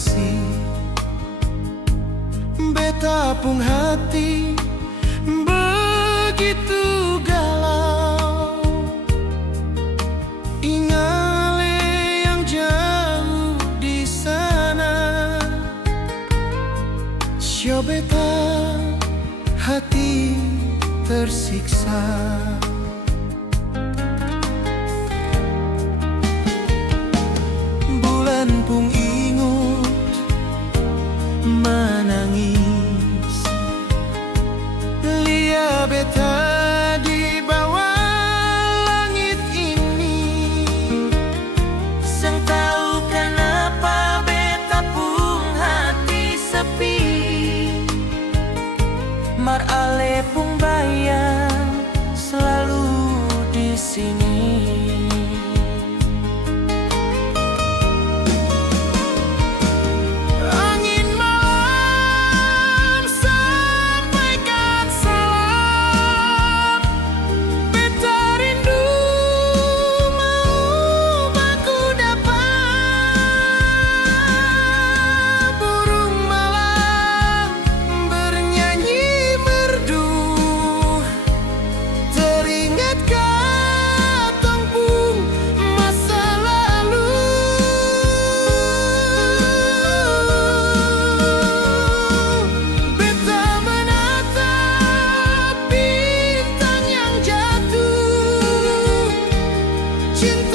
saksi. Beta pung hati begitu galau, ingale yang jauh di sana. Sio beta hati tersiksa. Bulan pun ingut menangis, lia beta di bawah langit ini. Sang tahu kenapa beta pun hati sepi, mar ale pun bayang selalu di sini. Angin malam sampaikan salam, beta rindu mau baku dapat. Burung malam bernyanyi merdu, teringat katong pun masa lalu. Beta menatap bintang yang jatuh, cinta